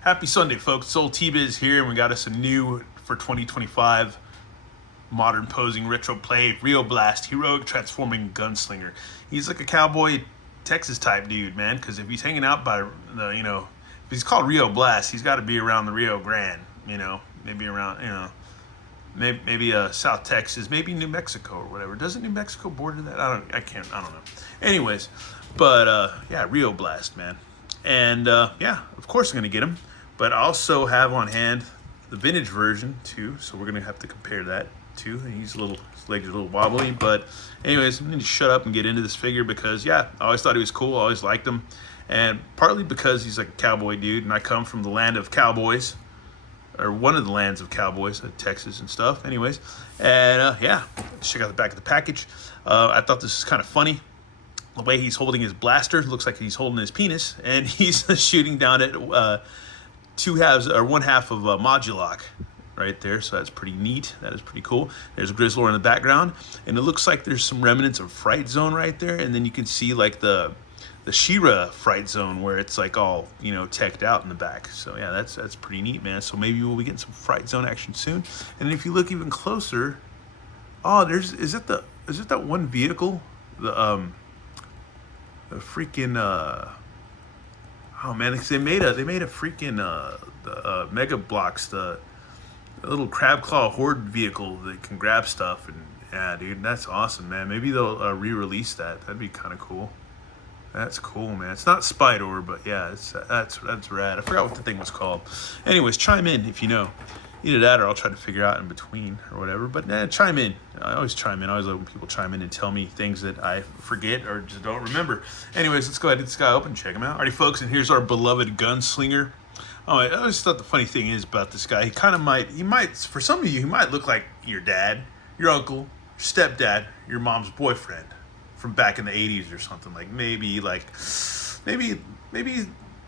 Happy Sunday, folks. It's old T-Biz here, and we got us a new for 2025 modern posing retro play, Rio Blast, heroic transforming gunslinger. He's like a cowboy Texas type dude, man, because if he's hanging out by the, if he's called Rio Blast, he's got to be around the Rio Grande, maybe around, maybe South Texas, maybe New Mexico or whatever. Doesn't New Mexico border that? I don't know. Anyways, but yeah, Rio Blast, man. And yeah, of course I'm gonna get him, but I also have on hand the vintage version too, so we're gonna have to compare that too. And his legs are a little wobbly, but anyways, I'm gonna shut up and get into this figure because yeah, I always thought he was cool, I always liked him, and partly because he's like a cowboy dude, and I come from the land of cowboys, or one of the lands of cowboys, Texas and stuff. Anyways, and yeah, let's check out the back of the package. I thought this was kind of funny. The way he's holding his blaster looks like he's holding his penis, and he's shooting down at two halves or one half of Moduloc right there. So that's pretty neat. That is pretty cool. There's Grizzlor in the background, and it looks like there's some remnants of Fright Zone right there, and then you can see like the She-Ra Fright Zone where it's like all teched out in the back. So yeah, that's pretty neat, man. So maybe we'll be getting some Fright Zone action soon. And if you look even closer, oh, is it that one vehicle, the freaking oh man, they made a freaking the Mega Blocks, the little crab claw horde vehicle that can grab stuff, and yeah, dude, that's awesome, man. Maybe they'll re-release that. That'd be kind of cool. That's cool, man. It's not Spider, but yeah, that's rad. I forgot what the thing was called. Anyways, chime in if you know. Either that or I'll try to figure out in between or whatever. But chime in. I always chime in. I always love when people chime in and tell me things that I forget or just don't remember. Anyways, let's go ahead and get this guy open and check him out. Alrighty, folks, and here's our beloved gunslinger. Oh, I always thought the funny thing is about this guy, he might, for some of you, he might look like your dad, your uncle, your stepdad, your mom's boyfriend from back in the 80s or something. Like maybe late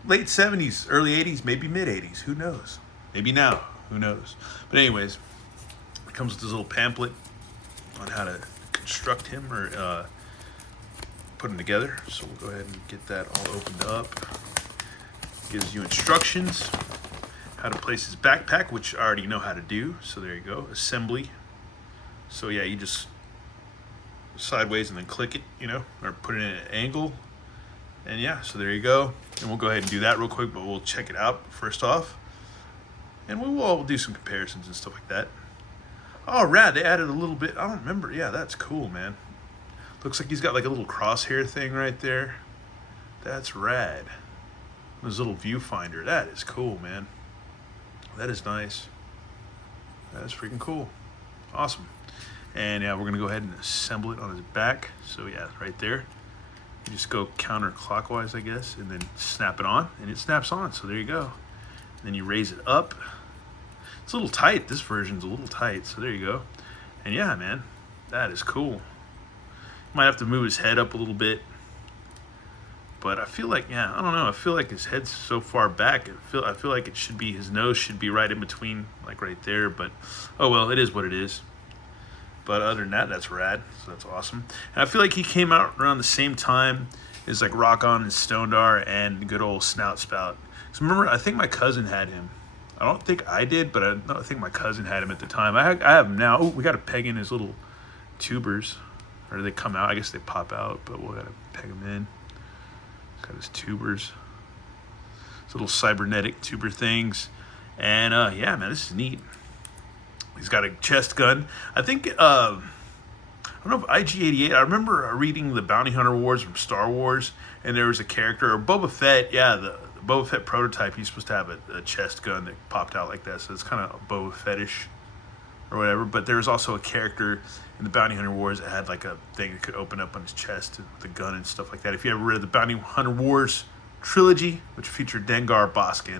70s, early 80s, maybe mid 80s. Who knows? Maybe now. Who knows? But anyways, it comes with this little pamphlet on how to construct him or put him together. So we'll go ahead and get that all opened up. Gives you instructions, how to place his backpack, which I already know how to do. So there you go. Assembly. So yeah, you just sideways and then click it, or put it in an angle. And yeah, so there you go. And we'll go ahead and do that real quick, but we'll check it out first off. And we'll do some comparisons and stuff like that. Oh, rad. They added a little bit. I don't remember. Yeah, that's cool, man. Looks like he's got like a little crosshair thing right there. That's rad. His little viewfinder. That is cool, man. That is nice. That is freaking cool. Awesome. And yeah, we're going to go ahead and assemble it on his back. So yeah, right there. You just go counterclockwise, I guess, and then snap it on. And it snaps on. So there you go. Then you raise it up. It's a little tight. This version's a little tight. So there you go. And yeah, man, that is cool. Might have to move his head up a little bit. But I feel like, yeah, I don't know. I feel like his head's so far back. I feel like it should be, his nose should be right in between, like right there. But oh well, it is what it is. But other than that, that's rad. So that's awesome. And I feel like he came out around the same time as like Rock On and Stondar and good old Snout Spout. So remember, I think my cousin had him. I don't think I did, but I think my cousin had him at the time. I have him now. Oh, we got to peg in his little tubers. Or do they come out? I guess they pop out, but we'll got to peg them in. He's got his tubers. His little cybernetic tuber things. And yeah, man, this is neat. He's got a chest gun. I think, I don't know if IG-88, I remember reading the Bounty Hunter Wars from Star Wars, and there was a character, or Boba Fett, yeah, the Boba Fett prototype, he's supposed to have a chest gun that popped out like that, so it's kind of Boba Fettish or whatever. But there was also a character in the Bounty Hunter Wars that had like a thing that could open up on his chest with a gun and stuff like that. If you ever read the Bounty Hunter Wars trilogy, which featured Dengar, Bossk,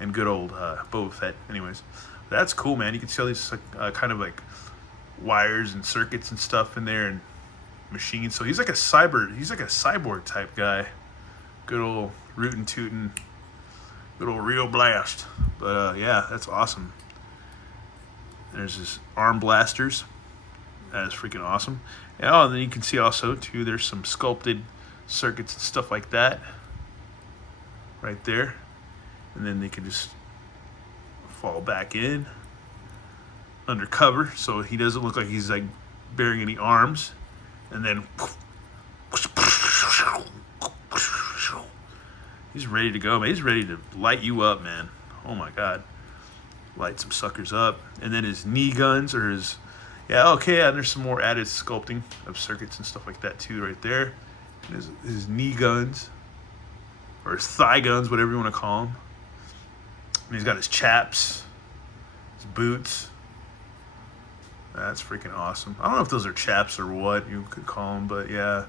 and good old Boba Fett. Anyways, that's cool, man. You can see all these kind of like wires and circuits and stuff in there and machines. So he's like a cyborg type guy. Good old rootin' tootin', good old Rio Blast. But yeah, that's awesome. There's his arm blasters. That is freaking awesome. And then you can see also too, there's some sculpted circuits and stuff like that right there. and then they can just fall back in under cover, so he doesn't look like he's like bearing any arms. And then he's ready to go, man. He's ready to light you up, man. Oh my God. Light some suckers up. And then his knee guns, or his, yeah, okay, and there's some more added sculpting of circuits and stuff like that too right there. And his knee guns, or his thigh guns, whatever you want to call them. And he's got his chaps, his boots. That's freaking awesome. I don't know if those are chaps or what you could call them, but yeah.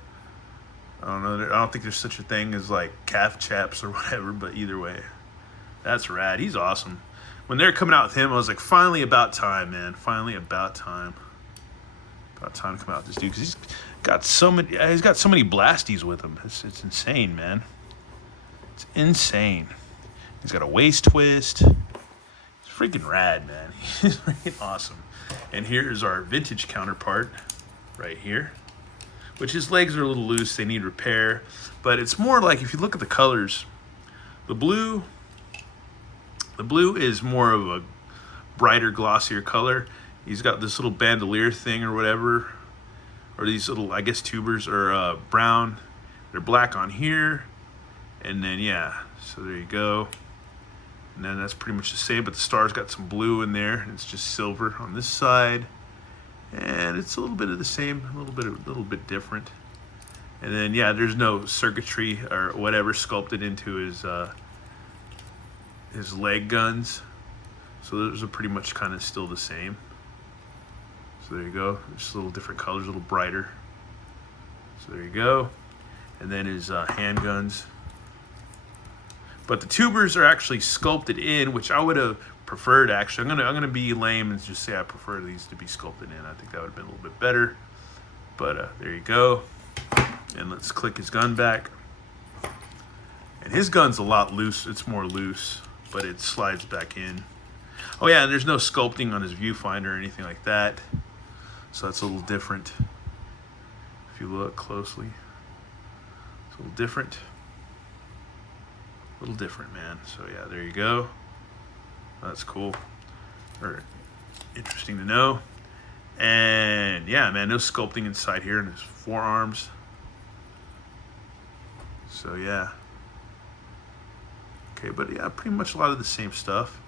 I don't know. I don't think there's such a thing as like calf chaps or whatever, but either way, that's rad. He's awesome. When they're coming out with him, I was like, finally about time, man. Finally about time. About time to come out with this dude, because he's got so many blasties with him. It's insane, man. It's insane. He's got a waist twist. It's freaking rad, man. He's freaking awesome. And here's our vintage counterpart right here, which his legs are a little loose. They need repair. But it's more like, if you look at the colors, the blue is more of a brighter, glossier color. He's got this little bandolier thing or whatever, or these little, I guess, tubers are brown. They're black on here. And then, yeah, so there you go. And then that's pretty much the same, but the star's got some blue in there. It's just silver on this side. And it's a little bit of the same, a little bit different. And then, yeah, there's no circuitry or whatever sculpted into his leg guns. So those are pretty much kind of still the same. So there you go. Just a little different colors, a little brighter. So there you go. And then his handguns. But the tubers are actually sculpted in, which I would have preferred, actually. I'm gonna be lame and just say I prefer these to be sculpted in. I think that would have been a little bit better. But there you go. And let's click his gun back. And his gun's a lot loose. It's more loose, but it slides back in. Oh yeah, and there's no sculpting on his viewfinder or anything like that. So that's a little different. If you look closely, it's a little different. A little different, man. So yeah, there you go. That's cool, or interesting to know. And yeah, man, no sculpting inside here in his forearms. So yeah. Okay, but yeah, pretty much a lot of the same stuff.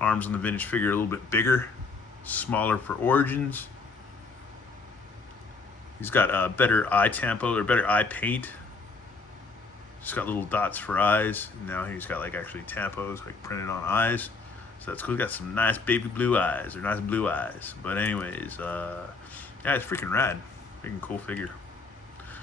Arms on the vintage figure a little bit bigger, smaller for Origins. He's got better eye tempo, or better eye paint. Just got little dots for eyes. Now he's got like actually tampos like printed on eyes. So that's cool. He's got some nice baby blue eyes, or nice blue eyes. But anyways, yeah, it's freaking rad. Freaking cool figure.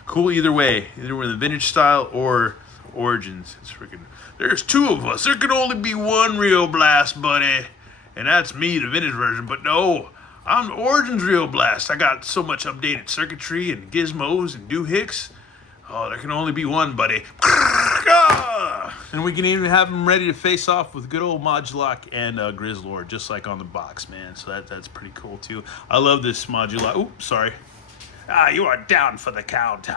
Cool either way. Either we're in the vintage style or Origins. It's freaking, there's two of us. There can only be one Rio Blast, buddy. And that's me, the vintage version. But no, I'm the Origins Rio Blast. I got so much updated circuitry and gizmos and doohicks. Oh, there can only be one, buddy. And we can even have him ready to face off with good old Modulok and Grizzlord, just like on the box, man. So that's pretty cool, too. I love this Modulok. Oops, sorry. You are down for the count.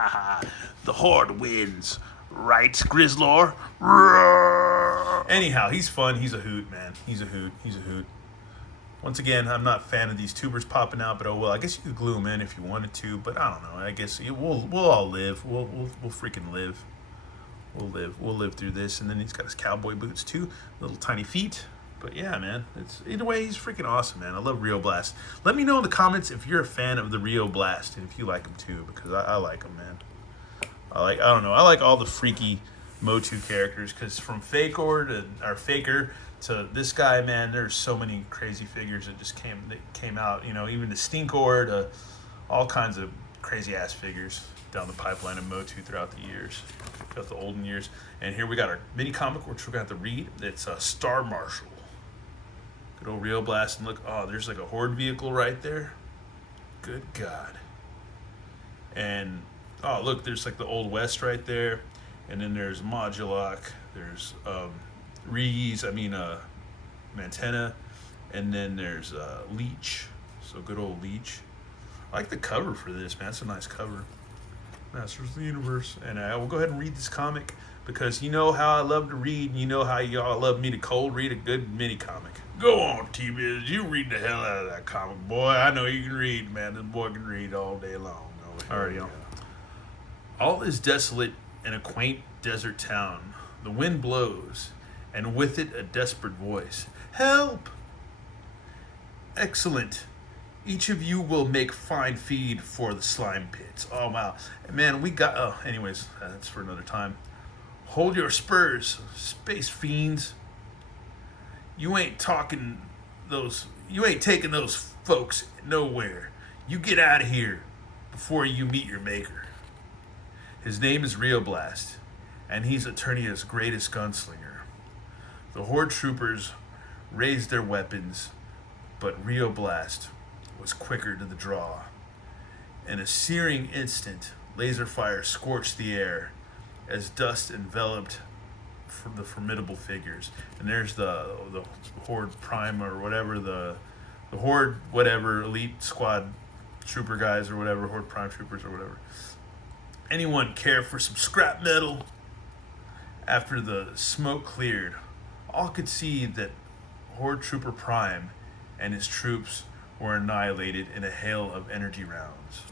The Horde wins. Right, Grizzlord? Anyhow, he's fun. He's a hoot, man. He's a hoot. He's a hoot. Once again, I'm not a fan of these tubers popping out, but oh well. I guess you could glue them in if you wanted to, but I don't know. I guess we'll all live. We'll freaking live. We'll live. We'll live through this. And then he's got his cowboy boots too, little tiny feet. But yeah, man. It's either way, he's freaking awesome, man. I love Rio Blast. Let me know in the comments if you're a fan of the Rio Blast and if you like him too, because I like him, man. I don't know. I like all the freaky Motu characters, because from Faker to this guy, man, there's so many crazy figures that just came out. You know, even the Stinkor to all kinds of crazy ass figures down the pipeline of Motu throughout the years, throughout the olden years. And here we got our mini comic, which we're gonna have to read. It's Star Marshal. Good old Rio Blast, and look, oh, there's like a Horde vehicle right there. Good God. And oh, look, there's like the Old West right there. And then there's Modulok. There's Mantenna. And then there's Leech. So good old Leech. I like the cover for this, man. That's a nice cover. Masters of the Universe. And I will go ahead and read this comic. because you know how I love to read, and you know how y'all love me to cold read a good mini comic. Go on, T-Biz. You read the hell out of that comic, boy. I know you can read, man. This boy can read all day long. Oh, Alright, y'all. All is desolate in a quaint desert town. The wind blows, and with it a desperate voice. Help! Excellent. Each of you will make fine feed for the slime pits. Oh, wow. Man, we got... Oh, anyways, that's for another time. Hold your spurs, space fiends. You ain't taking those folks nowhere. You get out of here before you meet your maker. His name is Rio Blast, and he's Eternia's greatest gunslinger. The Horde troopers raised their weapons, but Rio Blast was quicker to the draw. In a searing instant, laser fire scorched the air as dust enveloped from the formidable figures. And there's the Horde Prime or whatever, the Horde whatever, elite squad trooper guys or whatever, Horde Prime troopers or whatever. Anyone care for some scrap metal? After the smoke cleared, all could see that Horde Trooper Prime and his troops were annihilated in a hail of energy rounds.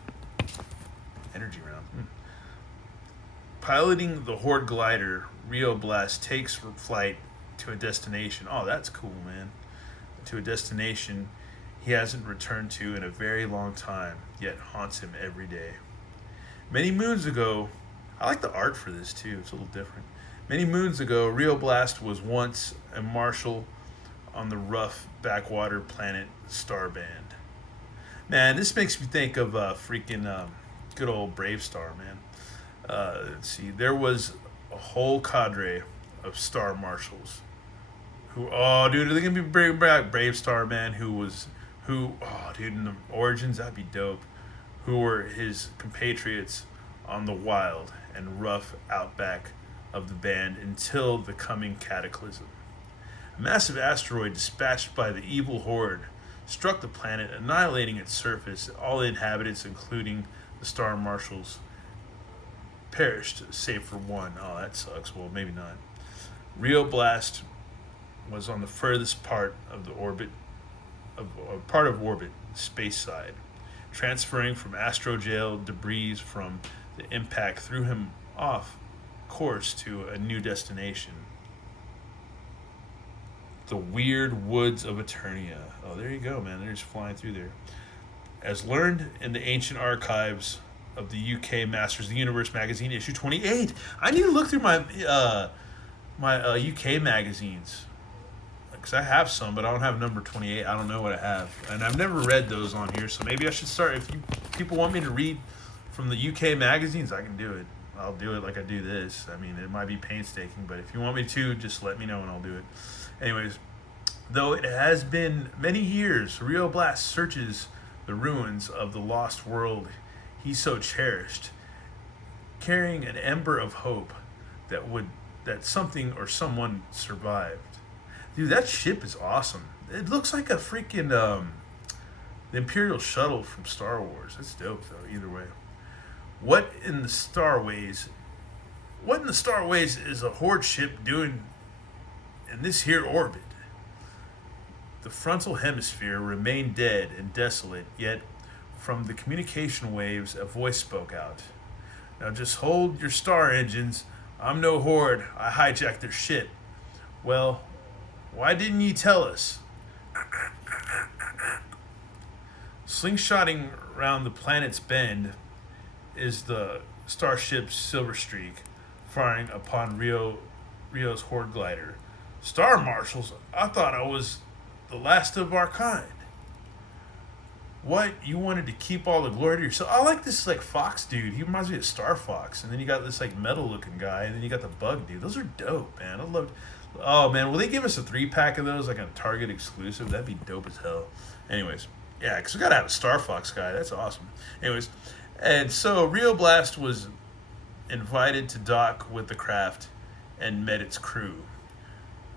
Energy rounds. Piloting the Horde glider, Rio Blast takes flight to a destination. Oh, that's cool, man. To a destination he hasn't returned to in a very long time, yet haunts him every day. Many moons ago, I like the art for this too, it's a little different. Many moons ago, Rio Blast was once a marshal on the rough backwater planet Starband. Man, this makes me think of freaking good old Brave Star, man. Let's see, there was a whole cadre of Star Marshals who, oh, dude, are they gonna be bringing back Brave Star, man? Oh, dude, in the Origins, that'd be dope. Who were his compatriots on the wild and rough outback of the band until the coming cataclysm. A massive asteroid dispatched by the evil Horde struck the planet, annihilating its surface. All inhabitants, including the Star Marshals, perished, save for one. Oh, that sucks. Well, maybe not. Rio Blast was on the furthest part of the orbit, space side. Transferring from astrogel debris from the impact threw him off course to a new destination. The weird woods of Eternia. Oh, there you go, man. They're just flying through there. As learned in the ancient archives of the UK Masters of the Universe magazine, issue 28. I need to look through my UK magazines, because I have some, but I don't have number 28. I don't know what I have, and I've never read those on here. So maybe I should start. If people want me to read from the UK magazines, I can do it. I'll do it like I do this. I mean, it might be painstaking, but if you want me to, just let me know and I'll do it. Anyways, though it has been many years, Rio Blast searches the ruins of the lost world he so cherished, carrying an ember of hope that something or someone survived. Dude, that ship is awesome. It looks like a freaking the Imperial shuttle from Star Wars. That's dope though, either way. What in the Starways is a Horde ship doing in this here orbit? The frontal hemisphere remained dead and desolate, yet from the communication waves a voice spoke out. Now just hold your star engines. I'm no Horde. I hijacked their ship. Well, why didn't you tell us? Slingshotting around the planet's bend is the starship Silver Streak, firing upon Rio's Horde glider. Star Marshals? I thought I was the last of our kind. What? You wanted to keep all the glory to yourself? I like this like Fox dude. He reminds me of Star Fox. And then you got this like metal looking guy, and then you got the bug dude. Those are dope, man. I loved. Oh man, will they give us a 3-pack of those, like a Target exclusive? That'd be dope as hell. Anyways, yeah, because we gotta have a Star Fox guy. That's awesome. Anyways, and so Rio Blast was invited to dock with the craft and met its crew,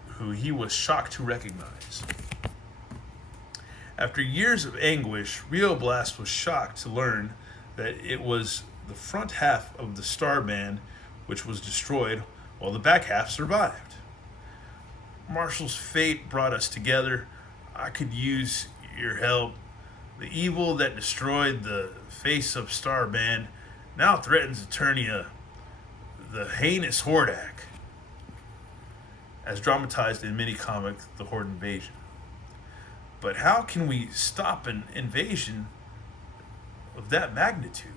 who he was shocked to recognize. After years of anguish, Rio Blast was shocked to learn that it was the front half of the Starband which was destroyed, while the back half survived. Marshall's fate brought us together. I could use your help. The evil that destroyed the face of Star Band now threatens Eternia, the heinous Hordak, as dramatized in mini-comic The Horde Invasion. But how can we stop an invasion of that magnitude?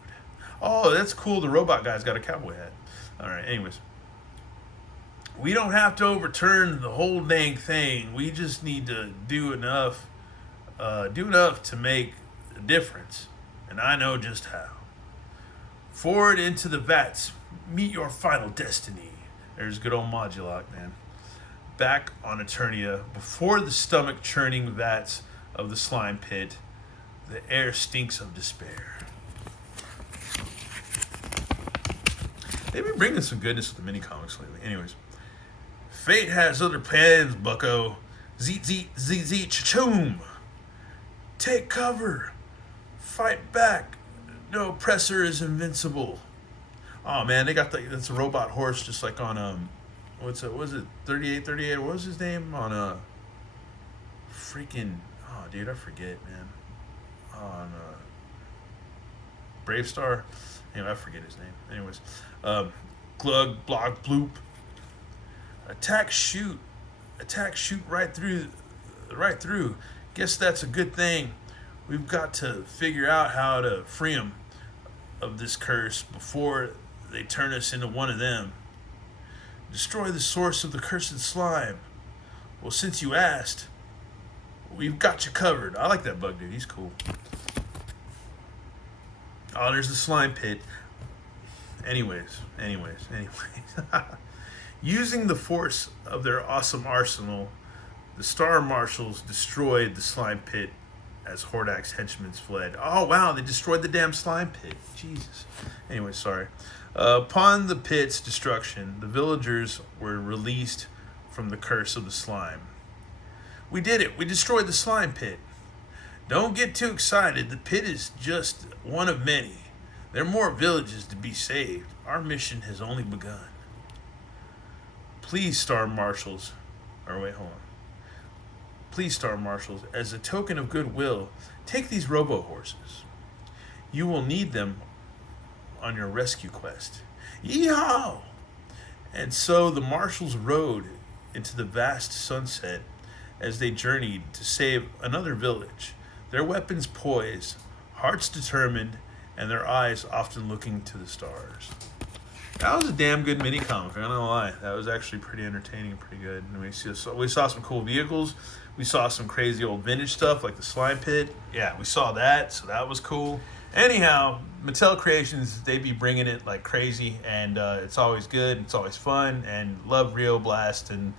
Oh, that's cool. The robot guy's got a cowboy hat. All right, anyways. We don't have to overturn the whole dang thing. We just need to do enough to make a difference. And I know just how. Forward into the vats. Meet your final destiny. There's good old Modulok, man. Back on Eternia, before the stomach-churning vats of the slime pit, the air stinks of despair. They've been bringing some goodness with the mini-comics lately. Anyways. Fate has other plans, bucko. Zeet, zeet, zeet, zeet, cha-choom. Take cover. Fight back. No oppressor is invincible. Oh, man, they got that's a robot horse just like on, what was it, 3838? What was his name? On, freaking, oh, dude, I forget, man. On, Brave Star. Anyway, I forget his name. Anyways, glug, block, bloop. Attack, shoot right through. Guess that's a good thing. We've got to figure out how to free them of this curse before they turn us into one of them. Destroy the source of the cursed slime. Well, since you asked, we've got you covered. I like that bug dude. He's cool. Oh, there's the slime pit. Anyways. Using the force of their awesome arsenal, the Star Marshals destroyed the slime pit as Hordak's henchmen fled. Oh, wow, they destroyed the damn slime pit. Jesus. Anyway, sorry. Upon the pit's destruction, the villagers were released from the curse of the slime. We did it. We destroyed the slime pit. Don't get too excited. The pit is just one of many. There are more villages to be saved. Our mission has only begun. Please, Star Marshals, as a token of goodwill, take these robo-horses. You will need them on your rescue quest. Yeehaw! And so the Marshals rode into the vast sunset as they journeyed to save another village, their weapons poised, hearts determined, and their eyes often looking to the stars. That was a damn good mini comic, I'm not gonna lie. That was actually pretty entertaining and pretty good. And we saw some cool vehicles. We saw some crazy old vintage stuff like the slime pit. Yeah, we saw that, so that was cool. Anyhow, Mattel Creations, they be bringing it like crazy, and it's always good, it's always fun, and love Rio Blast. And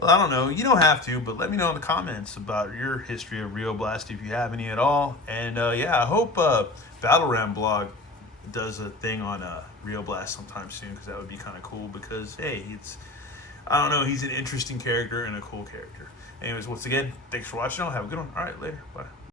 well, I don't know, you don't have to, but let me know in the comments about your history of Rio Blast if you have any at all. And yeah, I hope Battle Ram Blog does a thing on Rio Blast sometime soon, because that would be kind of cool, because hey, I don't know, he's an interesting character and a cool character. Anyways, once again, thanks for watching. I'll have a good one. All right, later. Bye.